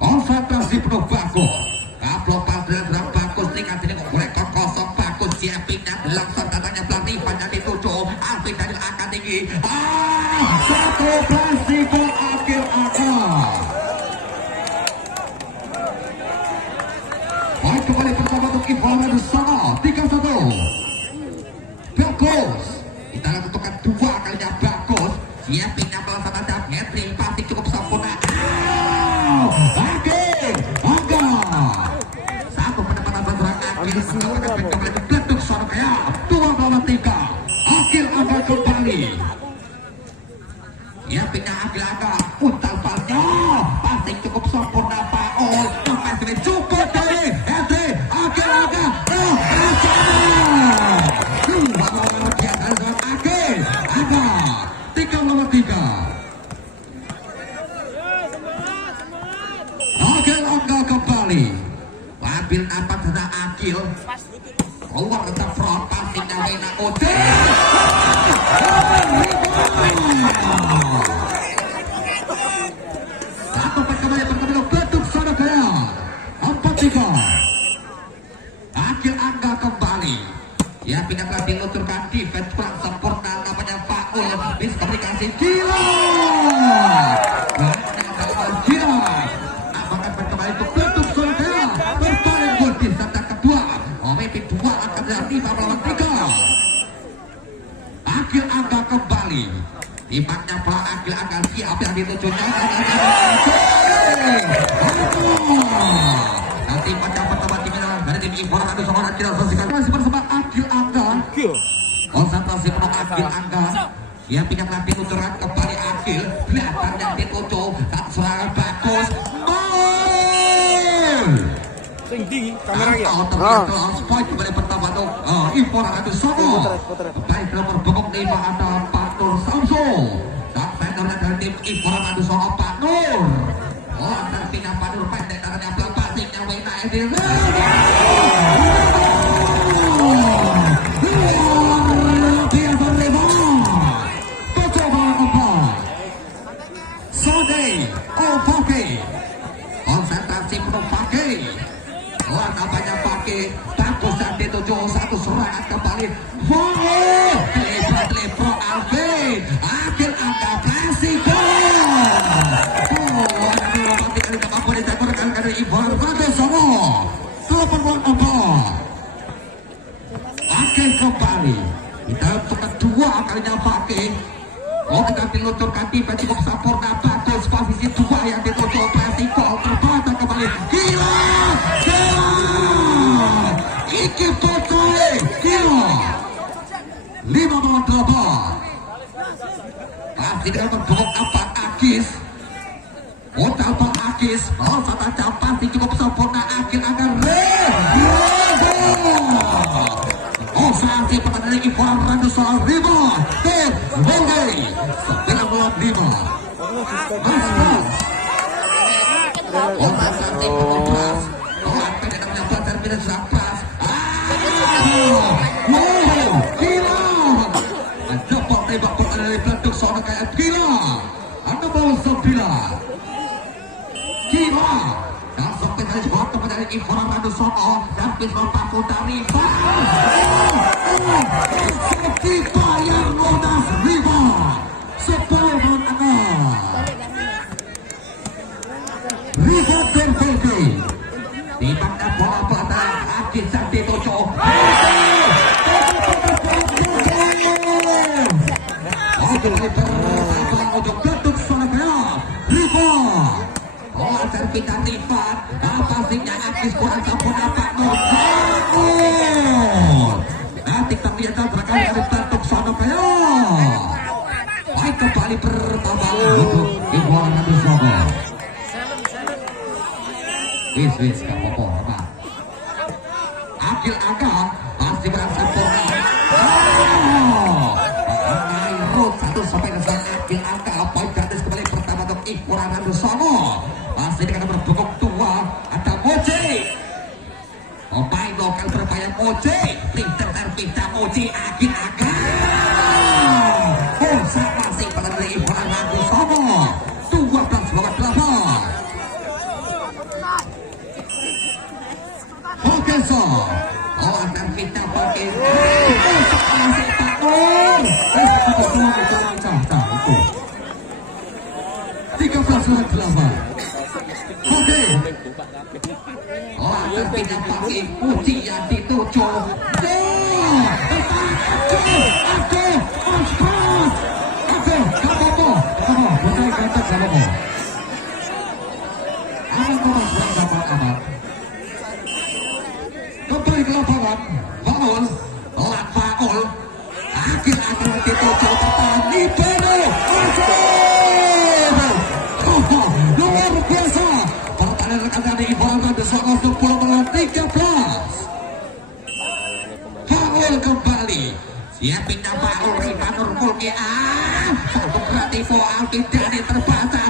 Konsentrasi penuh bagus. Kaplo Padre bagus tingkat ini mereka kosong bagus siapinnya langsung tatanya pelatih pada dituju Alvin dari akan tinggi. Satu klasiko akhir akal. Baik kembali pertama untuk Ivan Rusana 3-1. Bagus. Kita lakukan dua kalinya bagus. Siapinnya melaksanakan Henry pasti cukup sempurna. Satu penempatan benturan Akil mendapatkan kembali bentuk Sorokaya 2-3. Akil akan kembali. Ya pindah Akil agak putar pasnya pasti cukup sempurna Paul. Lepas ini cukup dari Henry. Akil agak Akil agak 3-3. Akil agak kembali. Ambil apa saja Akil keluar ke front passing dari Nakote. Satu kembali pertama bentuk Sorokaya 4-3. Akil angga kembali. Ya pindah pelatih luturkan defense kurang sempurna namanya Paul. Miskomunikasi gila. Gila. Apakah kembali untuk bentuk Sorokaya berpaling gol di set kedua. Memimpin 2-3. Akil angga kembali. Timbangnya Pak Akil angga siap yang ditujunya. Nanti pada pertama tim dari tim impor ada seorang kita saksikan masih bersama Akil angga. Konsentrasi penuh Akil angga. Dia pindah nanti luturan kembali Akil. Belakang yang dituju. Tak serangan bagus. Tinggi kamera ya. Poin kembali pertama tuh. Impor ada Sono. Baik nomor bengkok 5 ada Pak Nur Samso. Dan vendornya dari tim impor ada Sono Pak Nur. Dan pindah Pak Nur pendek tangannya pelan passingnya Wina Edil. Konsentrasi penuh pakai. Warna banyak pakai. Bagus dan dituju satu serangan kembali. Wow, lebar Alvin. Akil angka klasiko. Aduh, mati kali tak mampu ditemburkan dari Ivan Radosano. 84. Akil kembali. Kita untuk kedua kalinya pakai. Oh, kita diluturkan tiba cukup sempurna. Bagus posisi 2 yang dituju klasiko. Terbata kembali. Gila. Iki Pocoy. Gila. 5-8. Pasti dengan berbongkok apa Akis. Otak Pak Akis. Oh, satu pasti cukup sempurna. Akil akan oh, sanksi pertandingan lagi Ivan Radosano 5. Boleh 95. Oh, sanksi penuh Tuhan pendek namanya Bacar Bila sudah pas. Gila. Dapat tembak pertandingan dari bentuk seorang kayak gila. Anda bawa 9. Gila. Dan sampai tadi sebuah teman dari Ivan Randu Songo dan pistol paku dari kita yang lunas Riva 10 Riva dan Volki di mana bola pelataran Akid Santi Tojo untuk bentuk Surabaya Riva bola terpindah Rifat pastinya Akis kurang sempurna Pak Nur nanti terlihat terkali dari bentuk Surabaya baik kembali pertama untuk Iwan Randu Songo wis kapopo apa Akil Angga pasti berang sempurna satu sampai ke sana Akil Angga poin gratis kembali pertama untuk Iwan Randu Songo pasti dengan berbekuk tua ada Moji pemain lokal berbahaya Moji pinter terpindah Moji Akil Angga sama masih pada dari Iwan Randu Songo 12-8 Oke so akan kita pakai masih takut itu 13-8 Oke akan kita pakai Uji yang dituju kembali ke lapangan Faul Lat Faul Akil akan dituju pertahanan Libero luar biasa pertandingan rekan dari Ivan Randu Songo 10-13 Faul kembali siap pindah Faul Riva Nur Volki satu berarti Faul tidak terbaca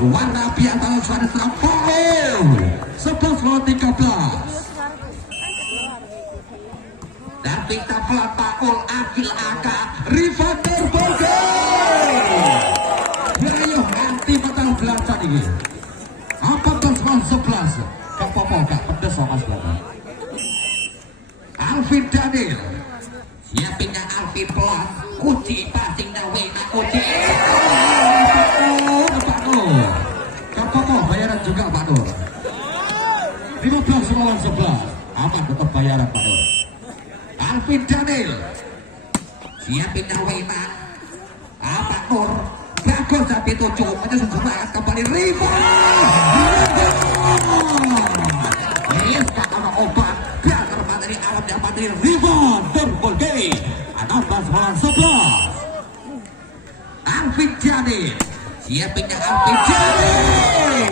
warna biasa suara serang Faul 11-13 dan kita pelan Faul Akil Angga Riva Nur Volki ayo nanti bakal belajar ini 14-11 Kapopo gak pedes sama sebelah Alvin Daniel siapinnya Alvin pelan Uji passing Nawi Uji Kapopo bayaran juga Pak Nur 15-11 aman tetap bayaran Pak Nur Alvin Daniel siapinnya Wena Pak Nur bagus tapi 7 menyusun semangat kembali Riva yes kakak obat biar materi alam yang materi Riva dan Volki 16-11 Alvin Daniel siapinnya Alvin Daniel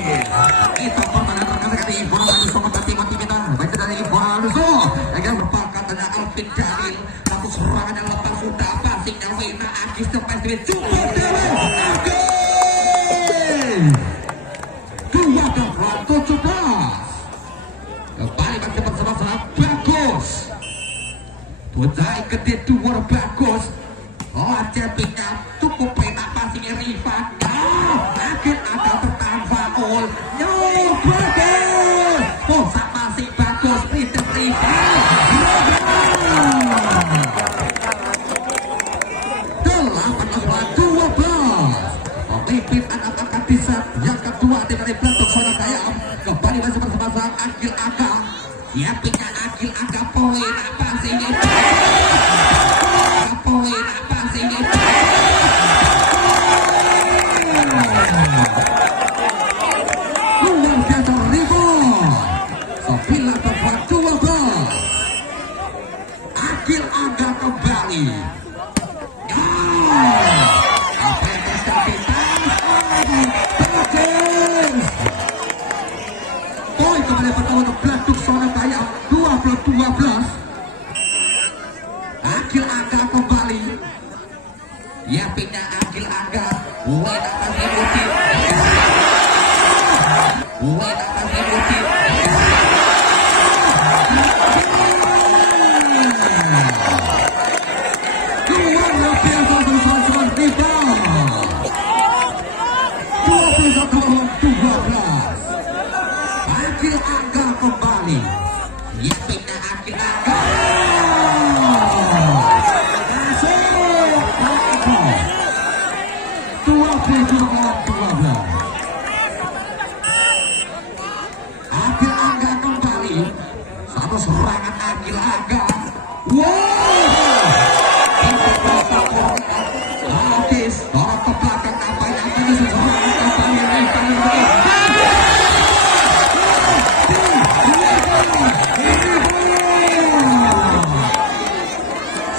itu permainan rekan-rekan di Ivan Randu Songo tapi mati kita baca dari Ivan Randu Songo yang berpakat dengan Alvin Daniel laku serangan yang lepas sudah passingnya Wena Akis tepat di cukup dewa Akis 2-17 kembali masih bersama-sama bagus Tutai gede dua bagus cepinya cukup penak passingnya Riva Akil ada bertahan Faul bagus masih bagus Riva pemimpin anak angkat di set yang kedua dari bentuk Surabaya kembali masih bersama Akil Angga siapinnya Akil Angga poin passingnya luar biasa Riva 9-12 Akil Angga kembali apa yang terjadi poin kembali pertama untuk bentuk Surabaya 20-12 Akil Aga. Wow. Habis dorong ke belakang nampaknya akan disesuaikan kembali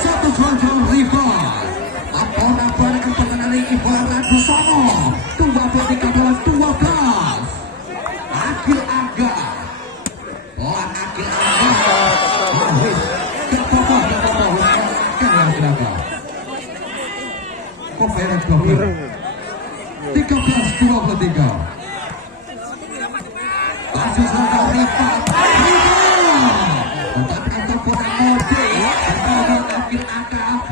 satu kontrol rival. Apa dengan pertandingan ini Ibarat Busono 23-12. Akil Aga. Akil Aga. Pemain 13-23. Masih saja rival. Mendapatkan tempuran Modi. Kemudian Akil Aga.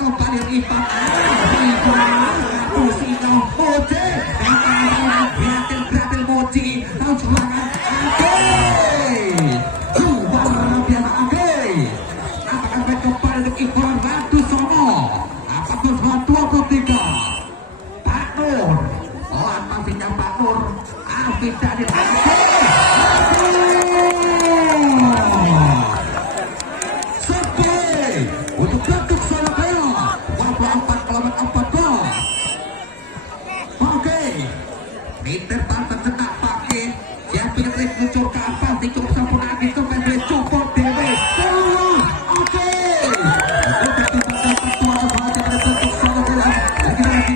Kembali rival. Pusino Modi. Gratil Modi. Tahu serangan Age. Luar biasa Age. Apakah baik kembali untuk Iqbal Ratu Sono. 23. Pak Nur. Masihnya Pak Nur. Alvin dari Sepi untuk Gatuk Surabaya 24-14. Oke, Peter